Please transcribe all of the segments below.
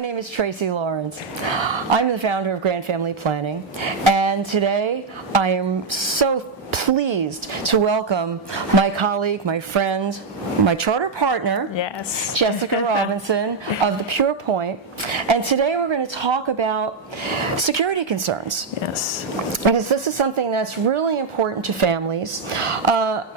name is Tracey Lawrence. I'm the founder of Grand Family Planning, and today I am so pleased to welcome my colleague, my friend, my charter partner, yes, Jessica Robinson of The Purepoint. And today we're going to talk about security concerns. Yes. Because this is something that's really important to families,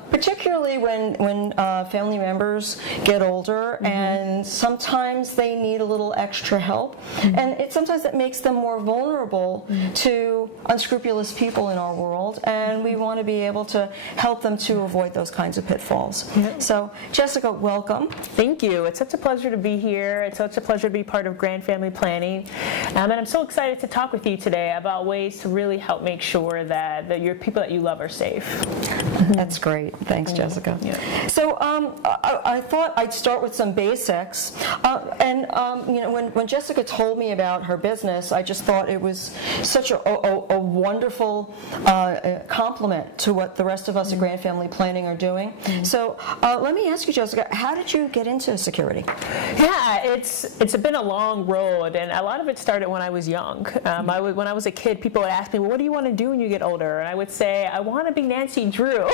particularly when family members get older, and sometimes they need a little extra help. And sometimes it makes them more vulnerable to unscrupulous people in our world, and we want to be able to help them to avoid those kinds of pitfalls. So, Jessica, welcome. Thank you. It's such a pleasure to be here. It's such a pleasure to be part of Grand Family Planning. And I'm so excited to talk with you today about ways to really help make sure that your people that you love are safe. That's great. Thanks, Jessica. Yeah. So I thought I'd start with some basics. When Jessica told me about her business, I just thought it was such a wonderful compliment to what the rest of us at Grand Family Planning are doing. So let me ask you, Jessica, how did you get into security? Yeah, it's been a long road, and a lot of it started when I was young. When I was a kid, people would ask me, well, what do you want to do when you get older? And I would say, I want to be Nancy Drew.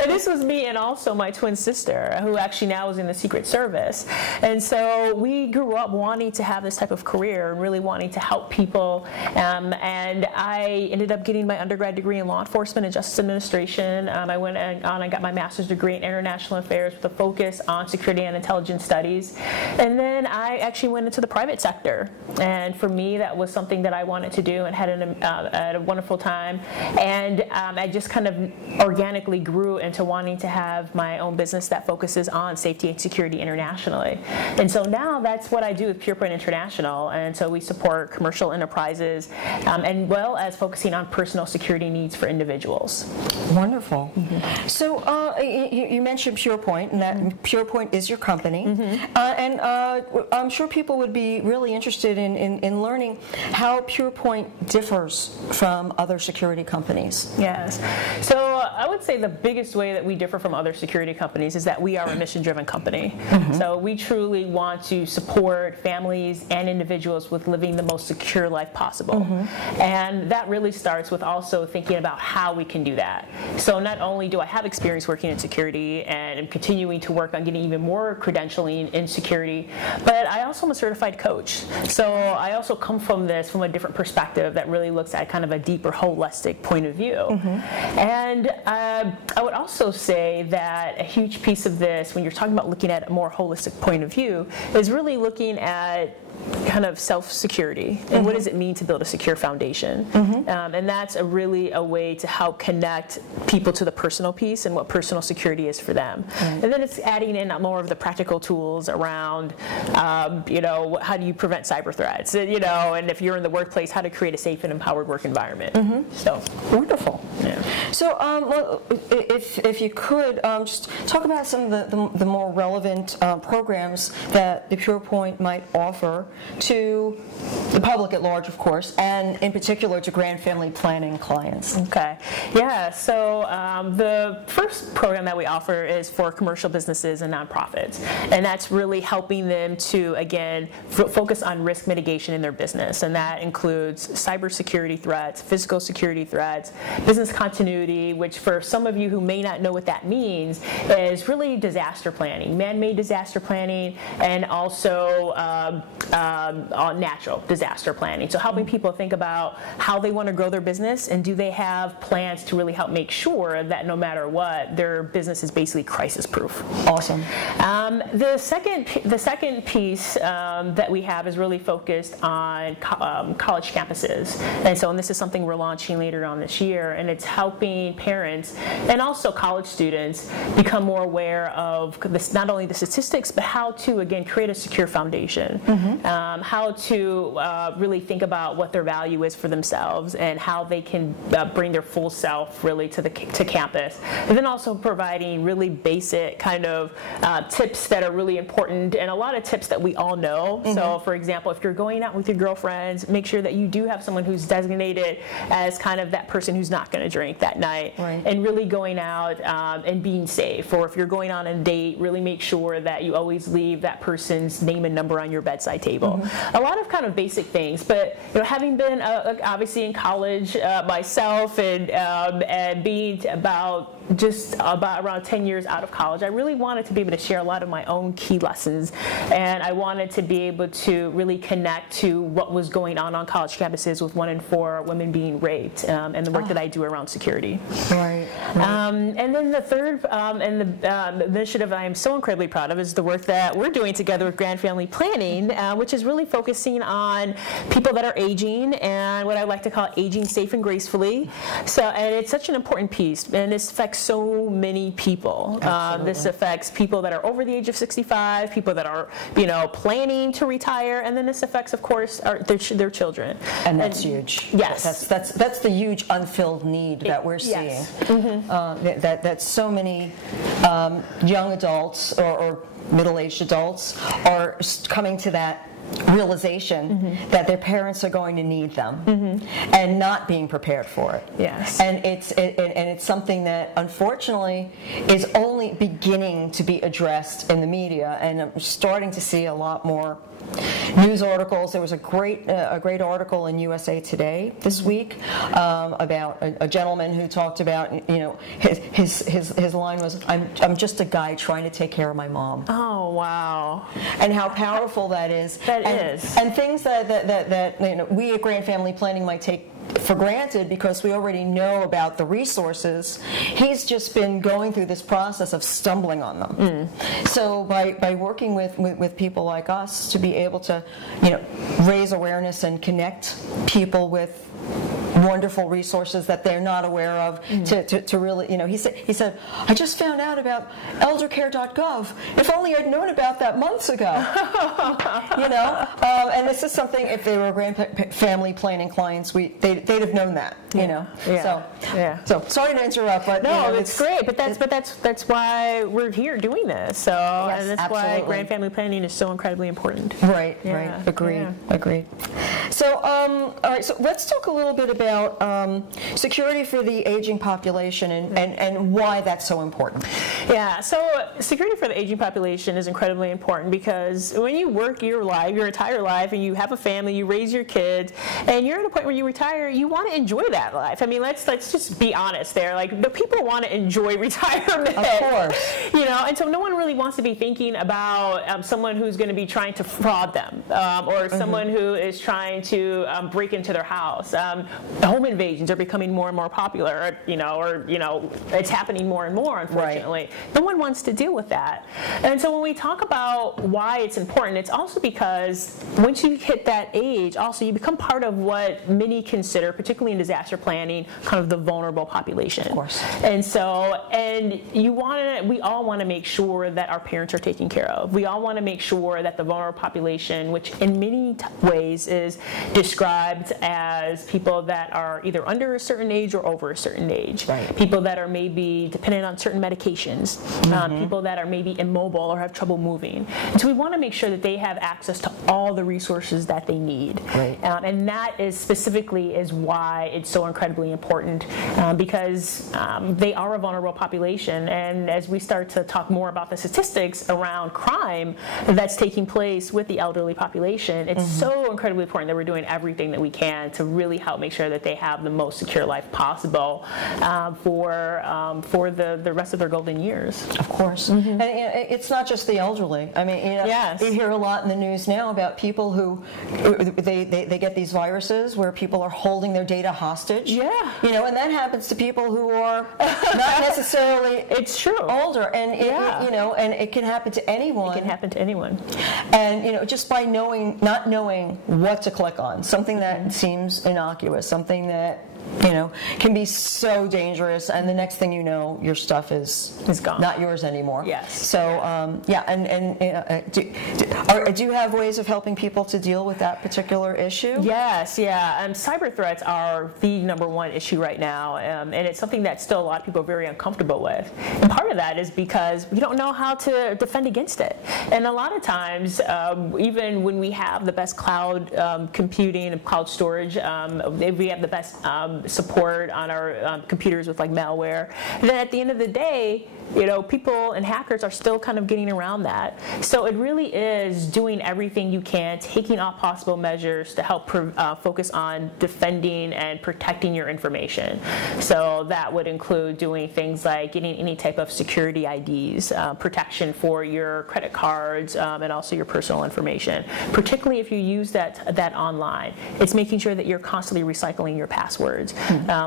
And this was me and also my twin sister, who actually now is in the Secret Service. And so we grew up wanting to have this type of career and really wanting to help people. And I ended up getting my undergrad degree in law enforcement and justice administration. I went on and got my master's degree in international affairs with a focus on security and intelligence studies. And then I actually went into the private sector. And for me, that was something that I wanted to do and had a wonderful time. And I just kind of organically grew into wanting to have my own business that focuses on safety and security internationally. And so now that's what I do with Purepoint International. And so we support commercial enterprises and well as focusing on personal security needs for individuals. Wonderful. So you mentioned Purepoint, and that Purepoint is your company. And I'm sure people would be really interested in learning how Purepoint differs from other security companies. Yes. So I would say the biggest way that we differ from other security companies is that we are a mission-driven company. So we truly want to support families and individuals with living the most secure life possible. And that really starts with also thinking about how we can do that. So not only do I have experience working in security and am continuing to work on getting even more credentialing in security, but I also am a certified coach. So I also come from this from a different perspective that really looks at kind of a deeper holistic point of view. And I would also say that a huge piece of this, when you're talking about looking at a more holistic point of view, is really looking at kind of self-security and what does it mean to build a secure foundation. And that's really a way to help connect people to the personal piece and what personal security is for them. And then it's adding in more of the practical tools around, how do you prevent cyber threats, and if you're in the workplace, how to create a safe and empowered work environment. So wonderful. Yeah. So well, if you could just talk about some of the more relevant programs that the Purepoint might offer to the public at large, of course, and in particular to Grand Family Planning clients. Okay. Yeah, so the first program that we offer is for commercial businesses and nonprofits, and that's really helping them to, again, focus on risk mitigation in their business, and that includes cybersecurity threats, physical security threats, business continuity, which for some of you who may not know what that means is really disaster planning, man-made disaster planning, and also natural disaster planning. So helping people think about how they want to grow their business and do they have plans to really help make sure that no matter what, their business is basically crisis-proof. Awesome. The second piece that we have is really focused on college campuses. And this is something we're launching later on this year, and it's helping parents and also college students become more aware of this, not only the statistics, but how to, again, create a secure foundation. How to really think about what their value is for themselves and how they can bring their full self really to campus. And then also providing really basic kind of tips that are really important, and a lot of tips that we all all know. So, for example, if you're going out with your girlfriends, make sure that you do have someone who's designated as kind of that person who's not going to drink that night, and really going out and being safe. Or if you're going on a date, really make sure that you always leave that person's name and number on your bedside table. A lot of kind of basic things, but having been obviously in college myself, and being about around 10 years out of college, I really wanted to be able to share a lot of my own key lessons, and I wanted to be able to really connect to what was going on college campuses with 1 in 4 women being raped, and the work that I do around security. And then the third and the initiative I am so incredibly proud of is the work that we're doing together with Grand Family Planning, which is really focusing on people that are aging and what I like to call aging safe and gracefully. So, and it's such an important piece, and this affects so many people. This affects people that are over the age of 65, people that are, planning to retire, and then this affects, of course, their children. And that's huge. Yes, that's the huge unfilled need that we're seeing. Yes. That so many young adults or middle-aged adults are coming to that realization that their parents are going to need them, and not being prepared for it. Yes. And it's something that unfortunately is only beginning to be addressed in the media, and I'm starting to see a lot more news articles. There was a great article in USA Today this week about a gentleman who talked about, his line was, I'm just a guy trying to take care of my mom. Oh, wow. And how powerful that is. And things that we at Grand Family Planning might take for granted because we already know about the resources. He's just been going through this process of stumbling on them. So by working with people like us to be able to raise awareness and connect people with wonderful resources that they're not aware of, to really, he said, I just found out about eldercare.gov. If only I'd known about that months ago. And this is something, if they were Grand Family Planning clients, they'd have known that, So sorry to interrupt, but no, it's great. But that's why we're here doing this. So yes, and that's absolutely. why Grand Family Planning is so incredibly important. Right. Agreed. So all right. So let's talk a little bit about security for the aging population and why that's so important. Yeah. So security for the aging population is incredibly important because when you work your entire life, and you have a family, you raise your kids, and you're at a point where you retire, you want to enjoy that life. I mean, let's just be honest there. Like, the people want to enjoy retirement. Of course. And so no one really wants to be thinking about someone who's going to be trying to fraud them, or someone who is trying to break into their house. Home invasions are becoming more and more popular, or it's happening more and more, unfortunately. Right. No one wants to deal with that. And so when we talk about why it's important, it's also because once you hit that age, also you become part of what many consider, particularly in disaster planning, kind of the vulnerable population. Of course. And so, we all want to make sure that our parents are taken care of. We all want to make sure that the vulnerable population, which in many ways is described as people that are either under a certain age or over a certain age. Right. People that are maybe dependent on certain medications. People that are maybe immobile or have trouble moving. And so we want to make sure that they have access to all the resources that they need. Right. And that is specifically is why it's so incredibly important, because they are a vulnerable population. And as we start to talk more about the statistics around crime that's taking place with the elderly population, it's so incredibly important that we're doing everything that we can to really help make sure that they have the most secure life possible for the rest of their golden years. Of course. And it's not just the elderly. I mean, yes. You hear a lot in the news now about people who they get these viruses where people are holding their data hostage. Yeah. And that happens to people who are not necessarily it's true. older, and and it can happen to anyone. It can happen to anyone. And just by not knowing what to click on, something that seems innocuous, something that can be so dangerous, and the next thing you know, your stuff is gone, not yours anymore. Yes. So do you have ways of helping people to deal with that particular issue? Yes, yeah. Cyber threats are the #1 issue right now, and it's something that still a lot of people are very uncomfortable with. And part of that is because we don't know how to defend against it. And a lot of times, even when we have the best cloud computing and cloud storage, if we have the best support on our computers with like malware, then at the end of the day, people and hackers are still kind of getting around that. So it really is doing everything you can, taking all possible measures to help focus on defending and protecting your information. So that would include doing things like getting any type of security IDs, protection for your credit cards, and also your personal information, particularly if you use that online. It's making sure that you're constantly recycling your passwords,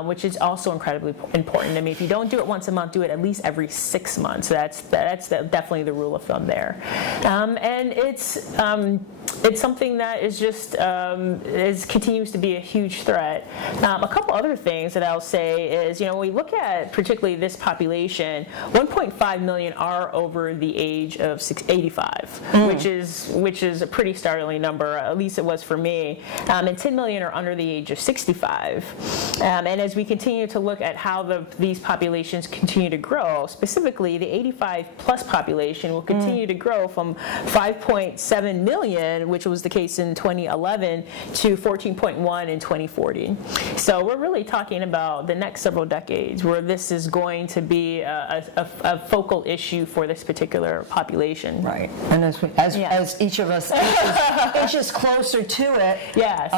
which is also incredibly important. I mean, if you don't do it once a month, do it at least every 6 months. That's definitely the rule of thumb there. And it's something that is just continues to be a huge threat. A couple other things that I'll say is, when we look at particularly this population, 1.5 million are over the age of 85, which is a pretty startling number. At least it was for me. And 10 million are under the age of 65. And as we continue to look at how these populations continue to grow, specifically the 85 plus population will continue to grow from 5.7 million, which was the case in 2011, to 14.1 in 2040. So we're really talking about the next several decades where this is going to be a focal issue for this particular population. Right. And as each of us inches closer to it, yes.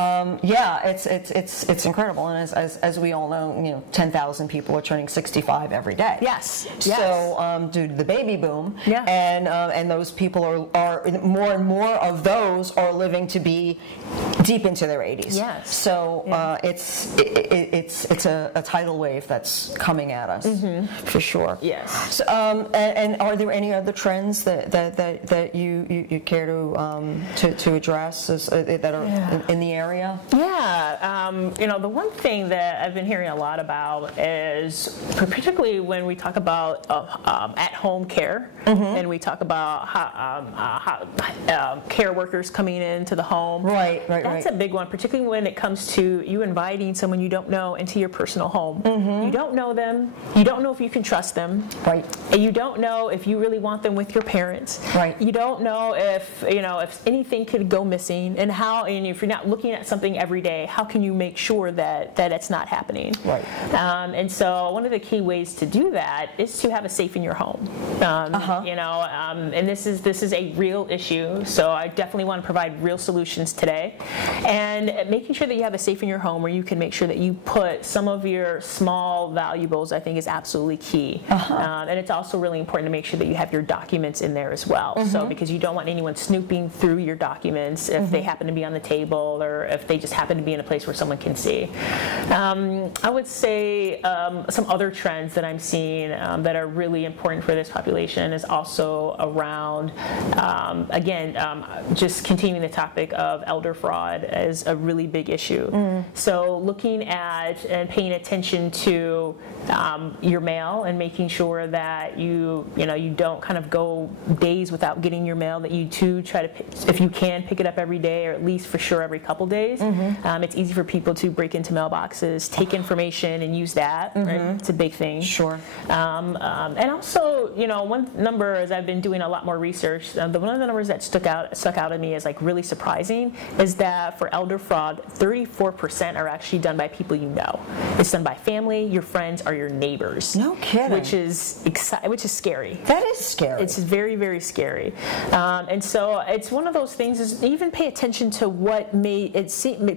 It's incredible. And as we all know, 10,000 people are turning 65 every day. Yes. So due to the baby boom, yeah. and those people are more and more of those are living to be deep into their 80s. Yes. So it's a tidal wave that's coming at us, for sure. Yes. So, and are there any other trends that you care to address that are in the area? Yeah. The one thing that I've been hearing a lot about is, particularly when we talk about at-home care, and we talk about how care workers coming into the home. Right. That's a big one, particularly when it comes to you inviting someone you don't know into your personal home. You don't know them. You don't know if you can trust them. Right. And you don't know if you really want them with your parents. Right. You don't know if anything could go missing, and if you're not looking at something every day, how can you make sure that it's not happening? Right. And so one of the key ways to do that is to have a safe in your home. And this is a real issue. So I definitely want to provide real solutions today, and making sure that you have a safe in your home where you can make sure that you put some of your small valuables, I think, is absolutely key. And it's also really important to make sure that you have your documents in there as well. So because you don't want anyone snooping through your documents if they happen to be on the table, or if they just happen to be in a place where someone can see. I would say some other trends that I'm seeing that are really important for this population is also around, just continuing the topic of elder fraud as a really big issue. So looking at and paying attention to your mail, and making sure that you don't kind of go days without getting your mail, that you do try to, if you can, pick it up every day, or at least for sure every couple days. It's easy for people to break into mailboxes, take information, and use that. Right? It's a big thing. Sure. And also, one number, as I've been doing a lot more research, one of the numbers that stuck out to me as like really surprising is that for elder fraud, 34% are actually done by people you know. It's done by family, your friends, or your neighbors. No kidding. Which is scary. That is scary. It's very, very scary. And so it's one of those things, is even pay attention to what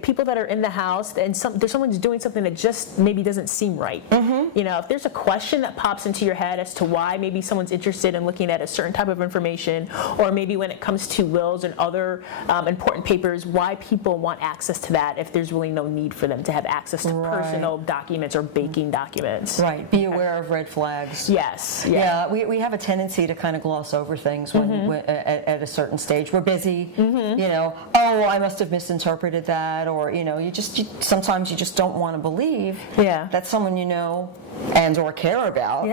people that are in the house, and someone's doing something that just maybe doesn't seem right. If there's a question that pops into your head as to why maybe someone's interested in looking at a certain type of information, or maybe when it comes to wills and other important papers, why people want access to that if there's really no need for them to have access to personal documents or banking documents. Right. Be aware of red flags. Yes. Yeah. We have a tendency to kind of gloss over things when at a certain stage. We're busy. You know, oh, I must have misinterpreted that, or you know, sometimes you just don't want to believe that someone you know and or care about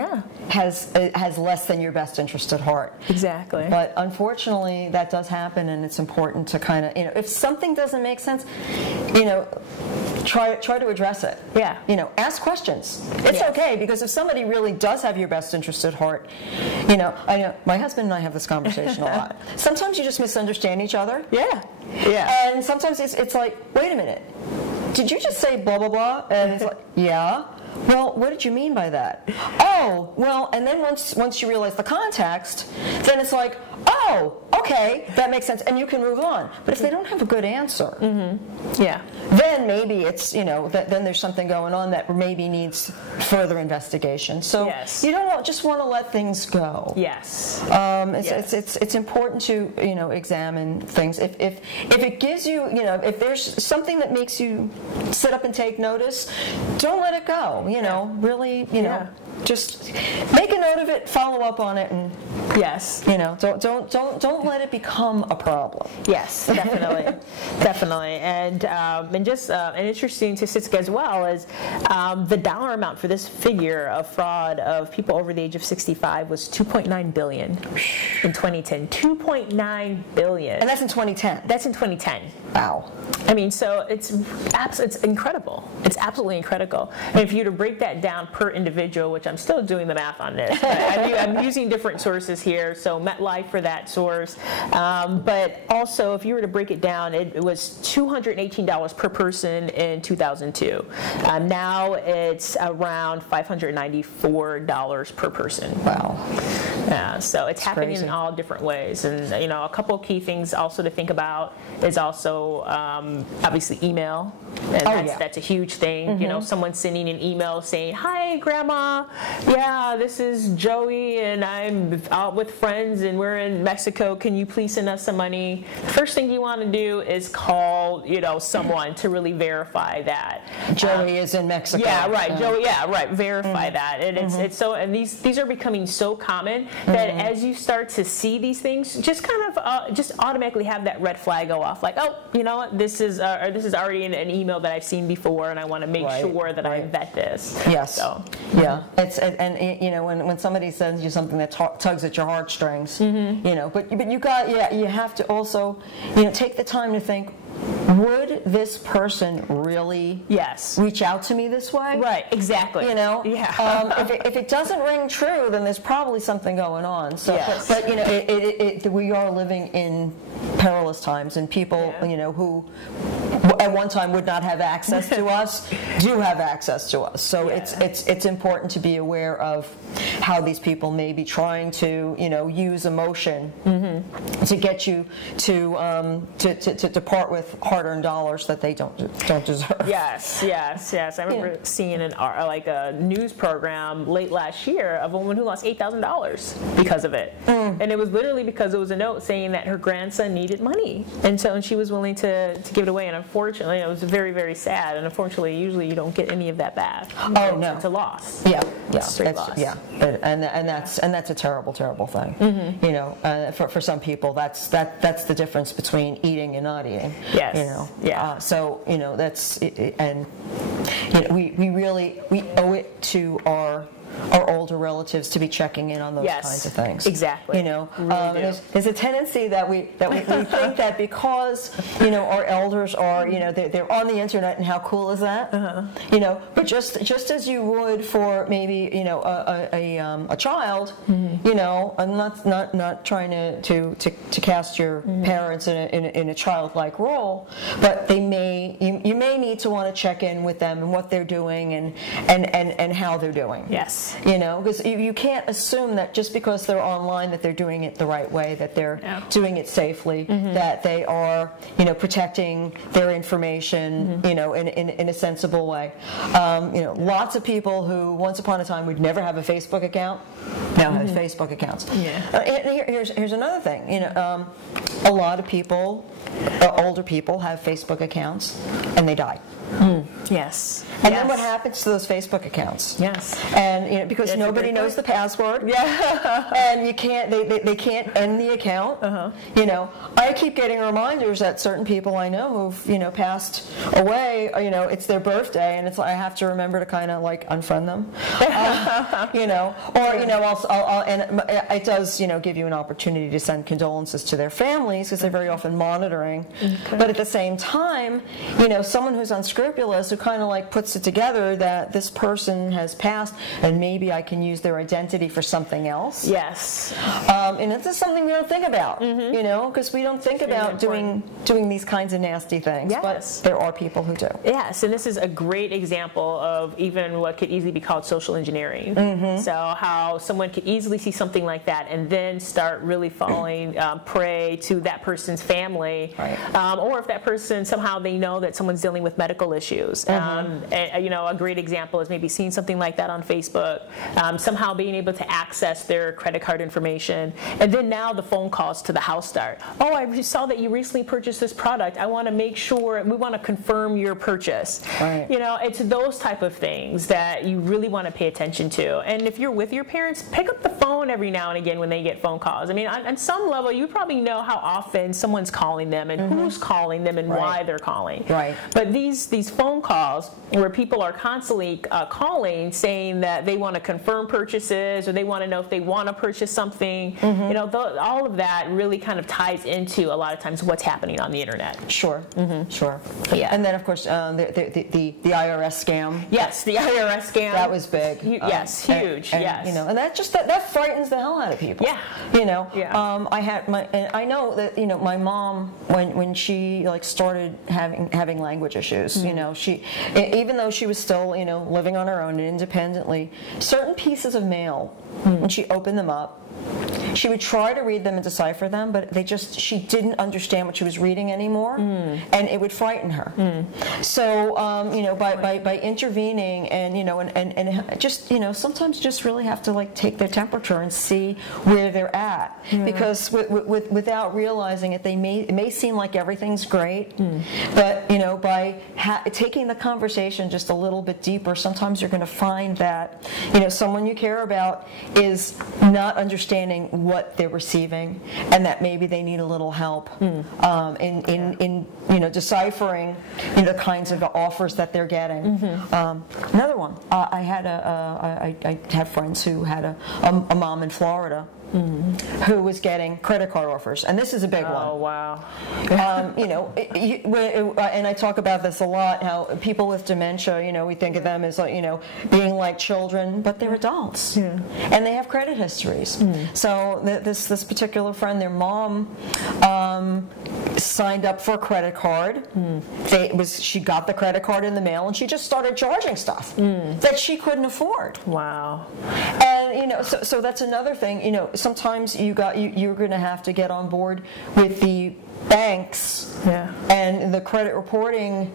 has less than your best interest at heart. Exactly. But unfortunately, that does happen, and it's important to kind of, you know, if something doesn't make sense, you know, try to address it. Yeah. You know, ask questions. It's okay, because if somebody really does have your best interest at heart, you know, I know my husband and I have this conversation a lot. Sometimes you just misunderstand each other. Yeah. Yeah. And sometimes it's like, wait a minute, did you just say blah blah blah? And it's like, yeah. Well, what did you mean by that? Oh, well, and then once you realize the context, then it's like, oh, okay, that makes sense, and you can move on. But if they don't have a good answer, then maybe it's, you know, then there's something going on that maybe needs further investigation. So you don't just want to let things go. Yes. It's important to, you know, examine things. If it gives you, you know, if there's something that makes you sit up and take notice, don't let it go. You know, really, you know, just make a note of it, follow up on it, and you know, don't let it become a problem. Yes, definitely, definitely, and just an interesting statistic as well is the dollar amount for this figure of fraud of people over the age of 65 was $2.9 billion in 2010. $2.9 billion, and that's in 2010. That's in 2010. Wow. I mean, so it's incredible. It's absolutely incredible. And if you were to break that down per individual, which I'm still doing the math on this, but I'm using different sources here. So MetLife for that source, but also if you were to break it down, it was $218 per person in 2002. Now it's around $594 per person. Wow. Yeah, so it's happening crazy. in all different ways, and you know, a couple of key things also to think about is also obviously email, and that's a huge thing. You know, someone sending an email saying, "Hi, Grandma. Yeah, this is Joey, and I'm out with friends, and we're in Mexico. Can you please send us some money?" First thing you want to do is call, you know, someone to really verify that Joey is in Mexico. Yeah, right. Joey. Yeah, right. Verify that, and it's so. And these are becoming so common that as you start to see these things, just kind of just automatically have that red flag go off. Like, oh, you know what? This is already an email that I've seen before, and I want to make sure that I vet this. Yes. So, yeah. And you know, when somebody sends you something that tugs at your heartstrings, you know, but you have to also, you know, take the time to think, would this person really reach out to me this way? Right, exactly. You know? Yeah. If it doesn't ring true, then there's probably something going on. So, but you know, we are living in perilous times, and people, you know, who at one time would not have access to us do have access to us. So it's important to be aware of how these people may be trying to, you know, use emotion to get you to part with hard-earned dollars that they don't deserve. Yes. I remember seeing a news program late last year of a woman who lost $8,000 because of it, and it was literally because it was a note saying that her grandson needed money, and she was willing to give it away. And unfortunately, it was very, very sad. And unfortunately, usually you don't get any of that back. Oh no, it's a loss. Yeah, straight loss. Yeah, and that's a terrible thing. You know, for some people, that's the difference between eating and not eating. Yes. You know. Yeah. So you know, that's, and you know, we owe it to our older relatives to be checking in on those kinds of things. Exactly. You know, Really there's a tendency that we think that because, you know, our elders are, you know, they're on the internet, and how cool is that? You know, but just as you would for maybe, you know, a child, you know, I'm not trying to cast your parents in a childlike role, but you may need to want to check in with them and what they're doing and how they're doing. Yes. You know, because you can't assume that just because they're online that they're doing it the right way, that they're doing it safely, that they are, you know, protecting their information, you know, in a sensible way. You know, lots of people who once upon a time would never have a Facebook account now have Facebook accounts. Yeah. And here's another thing. A lot of people, older people, have Facebook accounts, and they die. Yes. And then what happens to those Facebook accounts? Yes. And because nobody knows the password. Yeah. And you can't. They can't end the account. I keep getting reminders that certain people I know who've passed away. It's their birthday, and it's I have to remember to kind of like unfriend them. And it does give you an opportunity to send condolences to their families because they're very often monitoring. Okay. But at the same time, someone who's unscrupulous who kind of like puts it together that this person has passed and maybe I can use their identity for something else. Yes. And it's just something we don't think about, because we don't think about doing these kinds of nasty things. Yes. But there are people who do. Yes, and this is a great example of even what could easily be called social engineering. So how someone could easily see something like that and then start really falling prey to that person's family. Right. Or if that person, somehow they know that someone's dealing with medical issues. A great example is maybe seeing something like that on Facebook, somehow being able to access their credit card information, and then now the phone calls to the house start. Oh, I saw that you recently purchased this product. I want to make sure, we want to confirm your purchase. Right. It's those type of things that you really want to pay attention to. And if you're with your parents, pick up the phone every now and again when they get phone calls. I mean, on some level, you probably know how often someone's calling them and who's calling them and why they're calling. Right. But these phone calls where people are constantly calling saying that they want to confirm purchases or they want to know if they want to purchase something, all of that really kind of ties into a lot of times what's happening on the internet. Sure. Sure. Yeah. And then of course the IRS scam. Yes, the IRS scam. That was big. Yes, huge. And, yes. And that just that frightens the hell out of people. Yeah. Yeah. I know that my mom when she started having language issues, she, even though she was still living on her own and independently, certain pieces of mail when she opened them up, she would try to read them and decipher them, but she didn't understand what she was reading anymore, and it would frighten her. So by intervening and just sometimes just really have to take their temperature and see where they're at, because without realizing it, it may seem like everything's great, but by taking the conversation just a little bit deeper, sometimes you're going to find that someone you care about is not understanding what they're receiving, and that maybe they need a little help in deciphering the kinds of offers that they're getting. Another one, I had friends who had a mom in Florida who was getting credit card offers, and this is a big one. Oh wow! And I talk about this a lot. How people with dementia, we think of them as being like children, but they're adults, and they have credit histories. So this particular friend, their mom signed up for a credit card. She got the credit card in the mail, and she just started charging stuff that she couldn't afford. Wow! And so that's another thing. Sometimes you're going to have to get on board with the banks and the credit reporting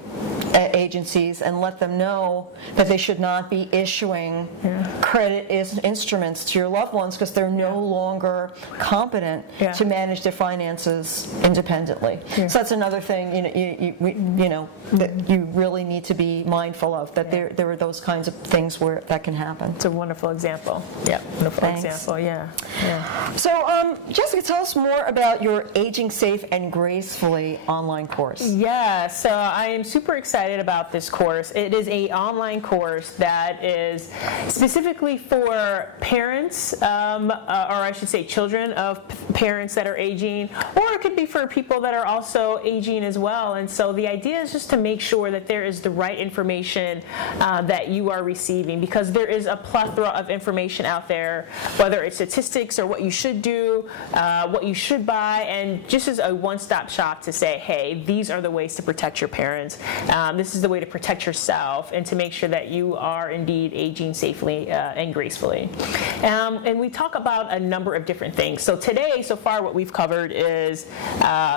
agencies and let them know that they should not be issuing credit instruments to your loved ones because they're no longer competent to manage their finances independently. So that's another thing that you really need to be mindful of, that there are those kinds of things where that can happen. It's a wonderful example. Yeah, wonderful example. Yeah. So Jessica, tell us more about your Aging Safe and Gracefully online course. Yeah, so I am super excited about this course. It is an online course that is specifically for parents, or I should say children of parents that are aging, or it could be for people that are also aging as well. And so the idea is just to make sure that there is the right information that you are receiving, because there is a plethora of information out there, whether it's statistics or what you should do, what you should buy, and just as a one-stop shop to say, hey, these are the ways to protect your parents. This is the way to protect yourself and to make sure that you are indeed aging safely and gracefully. And we talk about a number of different things. So today, so far, what we've covered is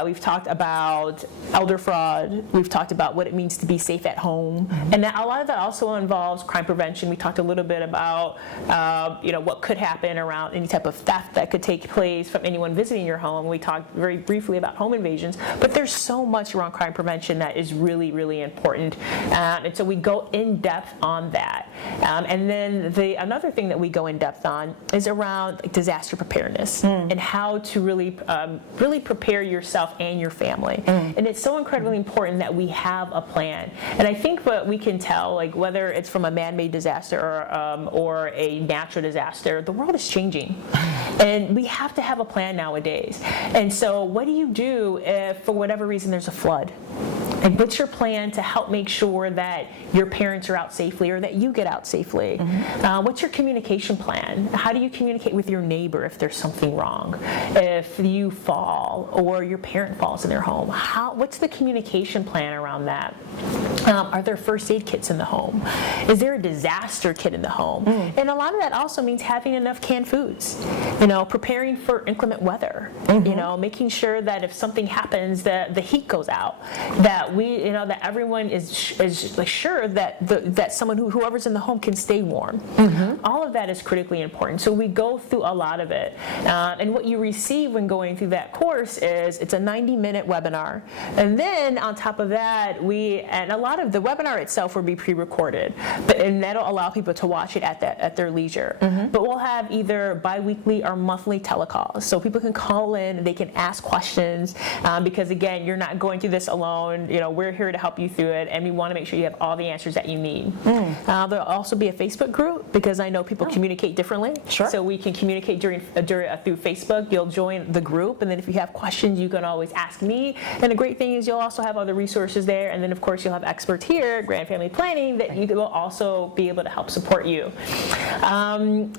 we've talked about elder fraud. We've talked about what it means to be safe at home. And that, a lot of that also involves crime prevention. We talked a little bit about what could happen around any type of theft that could take place from anyone visiting your home. We talked very briefly about home invasions, but there's so much around crime prevention that is really, really important. And so we go in depth on that. And then another thing that we go in depth on is around disaster preparedness and how to really prepare yourself and your family. And it's so incredibly important that we have a plan. And I think what we can tell, like whether it's from a man-made disaster or a natural disaster, the world is changing. And we have to have a plan nowadays. And so what do you do if, for whatever reason, there's a flood? And what's your plan to help make sure that your parents are out safely or that you get out safely? What's your communication plan? How do you communicate with your neighbor if there's something wrong? If you fall or your parent falls in their home, what's the communication plan around that? Are there first aid kits in the home? Is there a disaster kit in the home? And a lot of that also means having enough canned foods, preparing for inclement weather, making sure that if something happens, that the heat goes out, that that everyone is sure that someone whoever's in the home can stay warm. All of that is critically important. So we go through a lot of it, and what you receive when going through that course is it's a 90-minute webinar, and then on top of that, and a lot of the webinar itself will be pre-recorded, and that'll allow people to watch it at their leisure. But we'll have either bi-weekly or monthly telecalls, so people can call in and they can ask questions, because again, you're not going through this alone. We're here to help you through it, and we want to make sure you have all the answers that you need. There'll also be a Facebook group, because I know people communicate differently. Sure. So we can communicate through Facebook. You'll join the group, and then if you have questions, you can always ask me. And the great thing is you'll also have other resources there, and then of course you'll have experts here at Grand Family Planning that you will also be able to help support you.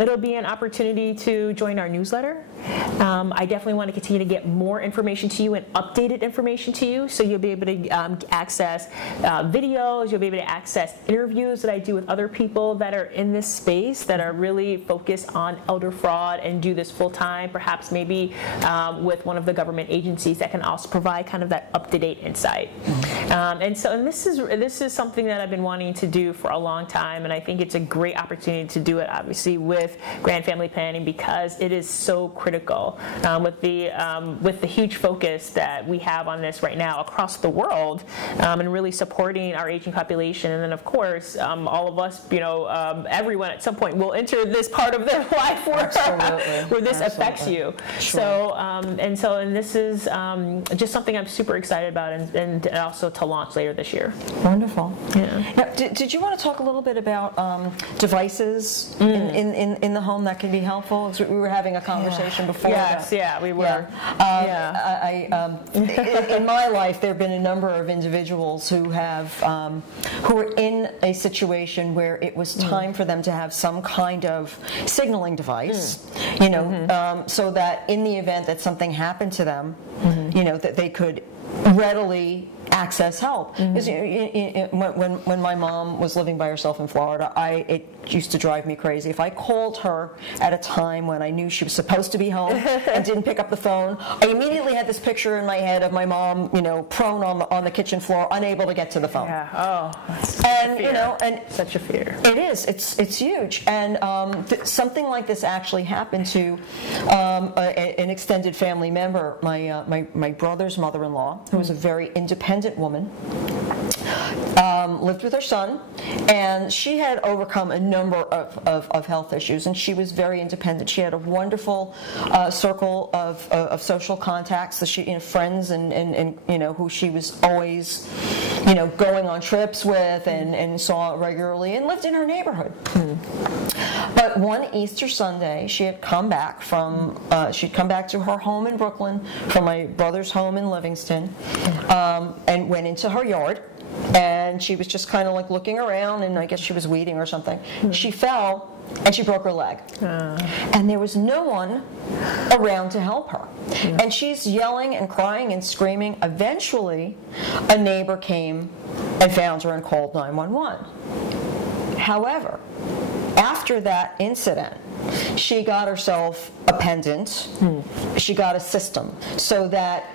It'll be an opportunity to join our newsletter. I definitely want to continue to get more information to you and updated information to you, so you'll be able to access videos, you'll be able to access interviews that I do with other people that are in this space that are really focused on elder fraud and do this full time, perhaps maybe with one of the government agencies that can also provide kind of that up-to-date insight. And this is something that I've been wanting to do for a long time, and I think it's a great opportunity to do it, obviously, with Grand Family Planning, because it is so critical with the huge focus that we have on this right now across the world, and really supporting our aging population. And then, of course, all of us, everyone at some point will enter this part of their life where this affects you. Sure. And this is just something I'm super excited about, and also to launch later this year. Wonderful. Yeah. Now, did you want to talk a little bit about devices in the home that can be helpful? We were having a conversation before. Yes, we were. In my life, there have been a number of individuals who were in a situation where it was time for them to have some kind of signaling device, so that in the event that something happened to them, that they could readily access help. When my mom was living by herself in Florida, it used to drive me crazy. If I called her at a time when I knew she was supposed to be home and didn't pick up the phone, I immediately had this picture in my head of my mom, prone on the kitchen floor, unable to get to the phone. Yeah. Oh, that's and such a fear. It is. It's huge. And something like this actually happened to an extended family member, my brother's mother-in-law, who was a very independent woman, lived with her son, and she had overcome a number of health issues, and she was very independent. She had a wonderful circle of social contacts, friends, and who she was always going on trips with and saw regularly, and lived in her neighborhood. But one Easter Sunday, she had come back she'd come back to her home in Brooklyn from my brother's home in Livingston, and and went into her yard, and she was just kind of like looking around, and I guess she was weeding or something. She fell and she broke her leg, and there was no one around to help her. And she's yelling and crying and screaming. Eventually, a neighbor came and found her and called 911. However, after that incident, she got herself a pendant. She got a system so that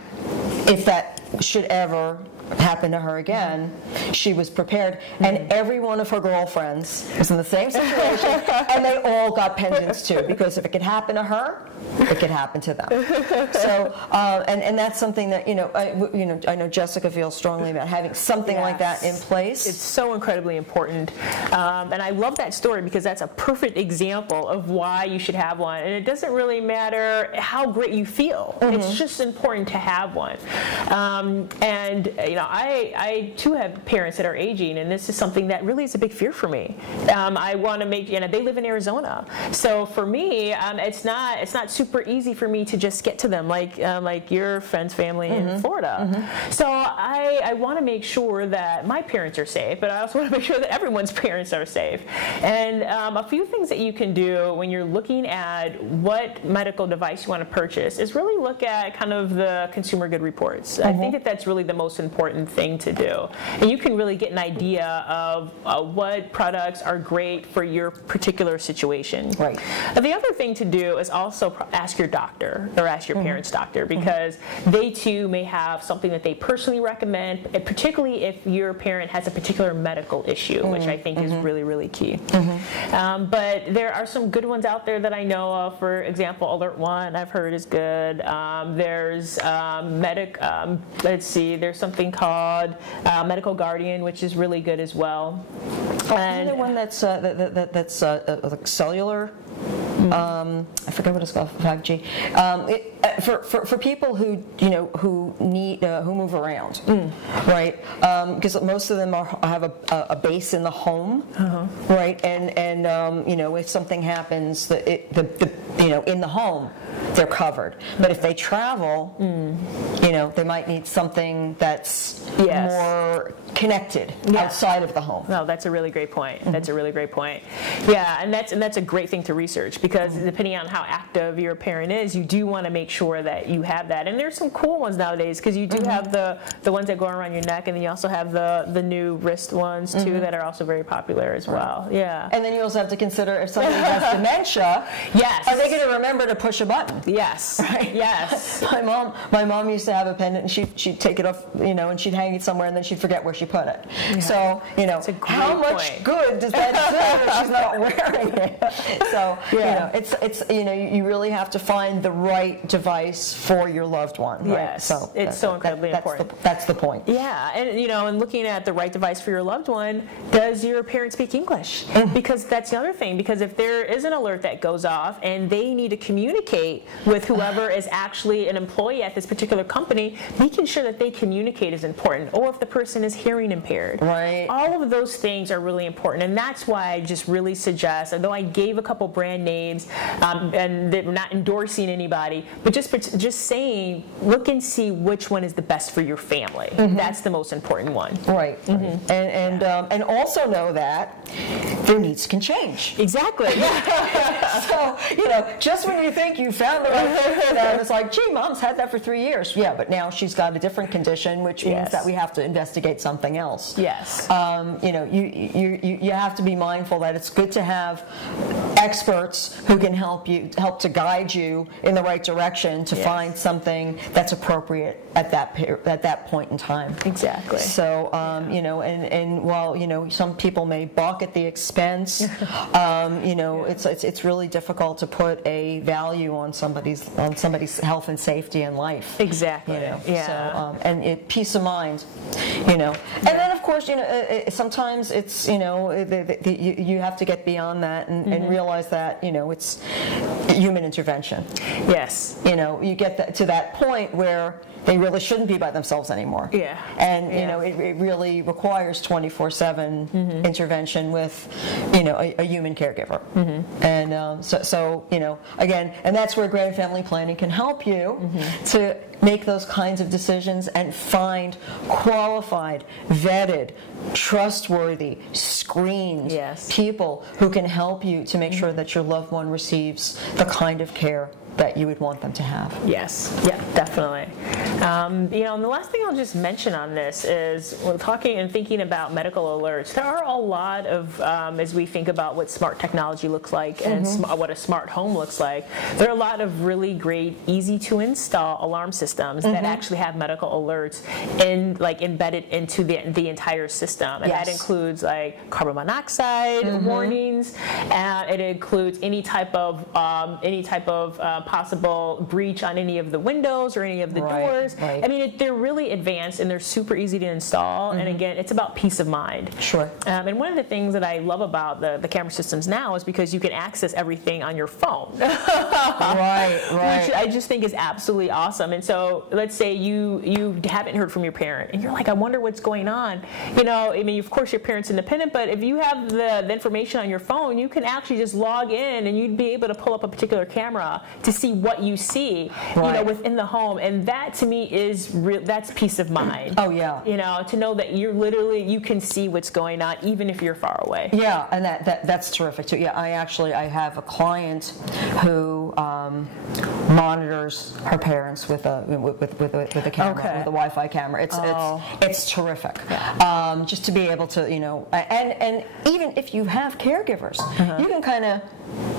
if that should ever happen to her again, she was prepared. And every one of her girlfriends was in the same situation, and they all got pendants too, because if it could happen to her, it could happen to them. So, and that's something that I know Jessica feels strongly about having something like that in place. It's so incredibly important, and I love that story because that's a perfect example of why you should have one. And it doesn't really matter how great you feel; it's just important to have one. And I too have parents that are aging, and this is something that really is a big fear for me. I want to make, they live in Arizona, so for me, it's not super easy for me to just get to them like your friend's family in Florida. So I want to make sure that my parents are safe, but I also want to make sure that everyone's parents are safe. And a few things that you can do when you're looking at what medical device you want to purchase is really look at kind of the consumer good reports. I think that that's really the most important thing to do. And you can really get an idea of what products are great for your particular situation. Right. The other thing to do is also ask your doctor or ask your parents' doctor, because they too may have something that they personally recommend, particularly if your parent has a particular medical issue, which I think is really, really key. But there are some good ones out there that I know of. For example, Alert One I've heard is good. There's let's see, there's something called Medical Guardian, which is really good as well. And the one that's like cellular. I forget what it's called, 5G. For people who who move around, right? Because most of them have a base in the home, right? And if something happens, in the home, they're covered. But if they travel, they might need something that's more connected outside of the home. No, that's a really great point. That's a really great point. Yeah, and that's a great thing to research, because depending on how active your parent is, you do want to make sure that you have that. And there's some cool ones nowadays, because you do have the ones that go around your neck, and then you also have the new wrist ones too that are also very popular as well. Yeah. And then you also have to consider if somebody has dementia. Yes. Are they going to remember to push a button? Yes. Right. Yes. My mom used to have a pendant, and she'd take it off, and she'd hang it somewhere, and then she'd forget where she put it. Yeah. So, how much good does that do if she's not wearing it? So, it's you really have to find the right device for your loved one. Right? Yes. So it's so incredibly important. That's the point. Yeah, and and looking at the right device for your loved one, does your parent speak English? Because that's the other thing. Because if there is an alert that goes off and they need to communicate with whoever is actually an employee at this particular company, making sure that they communicate is important. Or if the person is hearing impaired. Right. All of those things are really important, and that's why I just really suggest, although I gave a couple brand names, and they're not endorsing anybody, but just saying, look and see which one is the best for your family. That's the most important one. Right. And also know that their needs can change. Exactly. So just when you think you found the right thing for them, it's like, gee, mom's had that for 3 years. Yeah, but now she's got a different condition, which means that we have to investigate something else. Yes. You have to be mindful that it's good to have experts who can help to guide you in the right direction to find something that's appropriate at that point in time. Exactly. So and while some people may balk at the expense, it's really difficult to put a value on somebody's health and safety and life. Exactly. Yeah. So and peace of mind. And then of course sometimes it's you have to get beyond that and realize that human intervention. Yes. You know, you get to that point where they really shouldn't be by themselves anymore. Yeah. And, you know, it really requires 24/7 intervention with, you know, a human caregiver. And so, you know, again, and that's where grand family planning can help you to make those kinds of decisions and find qualified, vetted, trustworthy, screened people who can help you to make sure that your loved one receives the kind of care that you would want them to have. Yes, yeah, definitely. You know, and the last thing I'll just mention on this is, we're talking and thinking about medical alerts. There are a lot of, as we think about what smart technology looks like and what a smart home looks like, there are a lot of really great, easy to install alarm systems that actually have medical alerts embedded into the entire system. And that includes like carbon monoxide warnings, it includes any type of possible breach on any of the windows or any of the doors. I mean, they're really advanced and they're super easy to install. And again, it's about peace of mind. Sure. And one of the things that I love about the camera systems now is because you can access everything on your phone. Right. Which I just think is absolutely awesome. And so let's say you haven't heard from your parent and you're like, I wonder what's going on. You know, I mean, of course your parent's independent, but if you have the information on your phone, you can actually just log in and you'd be able to pull up a particular camera to see what you see, you know, within the home. And that to me is that's peace of mind. Oh yeah. You know, to know that you're literally, you can see what's going on even if you're far away. Yeah, and that's terrific too. Yeah, I have a client who monitors her parents with a camera, with a Wi-Fi camera. It's terrific. Just to be able to, you know, and even if you have caregivers, you can kind of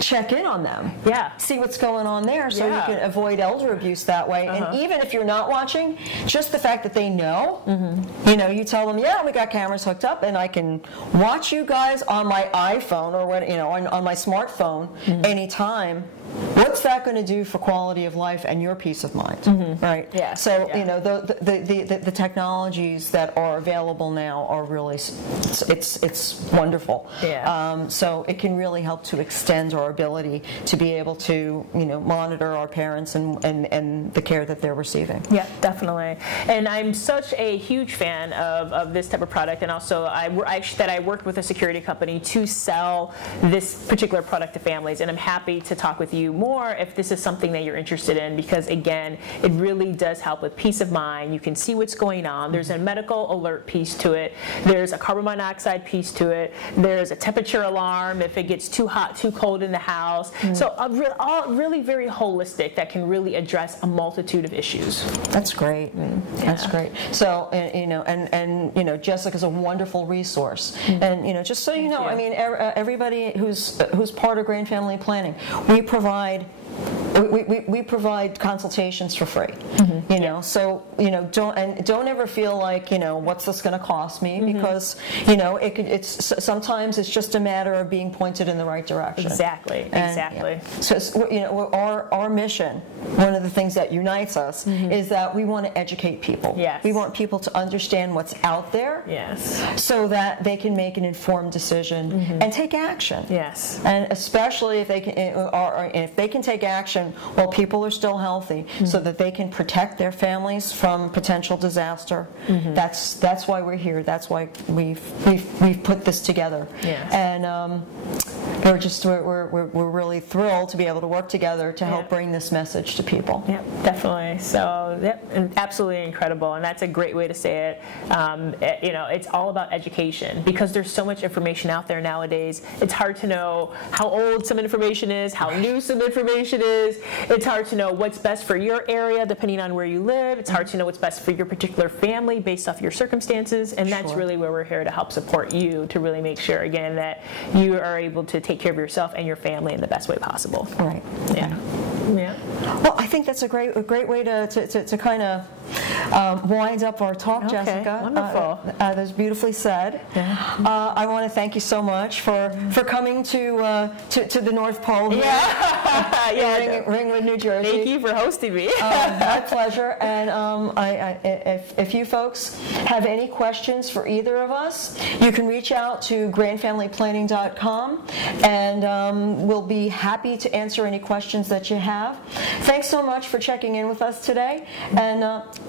check in on them. Yeah. See what's going on there, so you can avoid elder abuse that way. And even if you're not watching, just the fact that they know, you know, you tell them, yeah, we got cameras hooked up, and I can watch you guys on my iPhone or when, you know, on my smartphone anytime. What's that going to do for quality of life and your peace of mind, right? Yeah. So you know, the technologies that are available now are really it's wonderful. Yeah. So it can really help to extend our ability to be able to, you know, monitor our parents and the care that they're receiving. Yeah, definitely. And I'm such a huge fan of this type of product, and also I worked with a security company to sell this particular product to families, and I'm happy to talk with you more if this is something that you're interested in, because again, it really does help with peace of mind. You can see what's going on. There's a medical alert piece to it. There's a carbon monoxide piece to it. There's a temperature alarm if it gets too hot, too cold in the house. So all really very holistic that can really address a multitude of issues. That's great. That's great. So you know, and you know, Jessica's a wonderful resource. And you know, just so you know, I mean, everybody who's part of Grand Family Planning, we provide consultations for free. You know, so you know, don't ever feel like, you know, what's this going to cost me, because you know, sometimes it's just a matter of being pointed in the right direction. Exactly. Yeah. So you know, our mission, one of the things that unites us, is that we want to educate people. Yes. We want people to understand what's out there. Yes. So that they can make an informed decision and take action. Yes. And especially if they can take action while people are still healthy, so that they can protect their families from potential disaster. That's why we're here. That's why we've put this together. Yes. And we're really thrilled to be able to work together to help bring this message to people. Yeah, definitely. So, absolutely incredible, and that's a great way to say it. You know, it's all about education, because there's so much information out there nowadays. It's hard to know how old some information is, how new some information is. It's hard to know what's best for your area depending on where you live. It's hard to know what's best for your particular family based off your circumstances, and that's really where we're here to help support you to really make sure, again, that you are able to take care of yourself and your family in the best way possible. Right. Yeah. Yeah. Well, I think that's a great way to kind of wind up our talk, Okay, Jessica. wonderful. That was beautifully said. I want to thank you so much for coming to the North Pole here in Ringwood, New Jersey. Thank you for hosting me. My pleasure. And if you folks have any questions for either of us, you can reach out to grandfamilyplanning.com, and we'll be happy to answer any questions that you have. Thanks so much for checking in with us today, and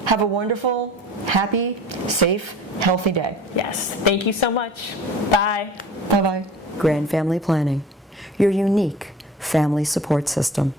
have a wonderful, happy, safe, healthy day. Yes. Thank you so much. Bye. Bye-bye. Grand Family Planning, your unique family support system.